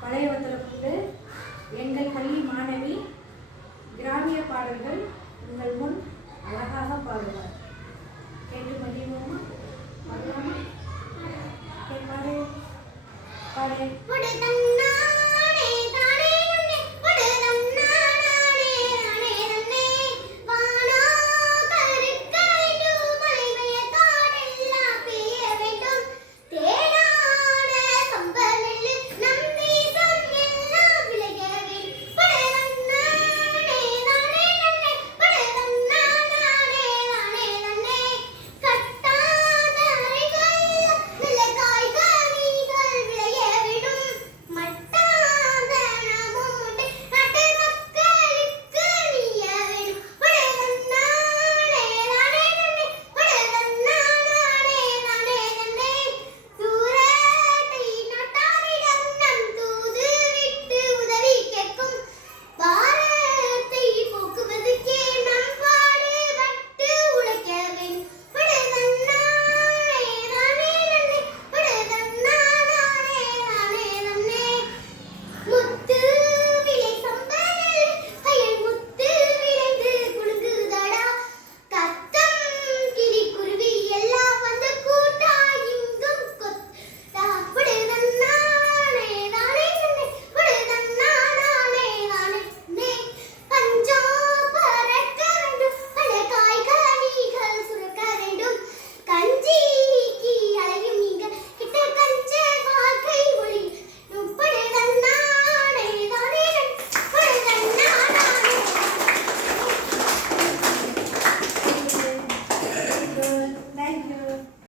பழையவத்தலப்பட்டு எங்கள் பள்ளி மாணவி கிராமிய பாடல்கள் உங்கள் முன் அழகாக பாடுவார். கேட்டு மதியமா பாடலாமா? பாடு. பாடு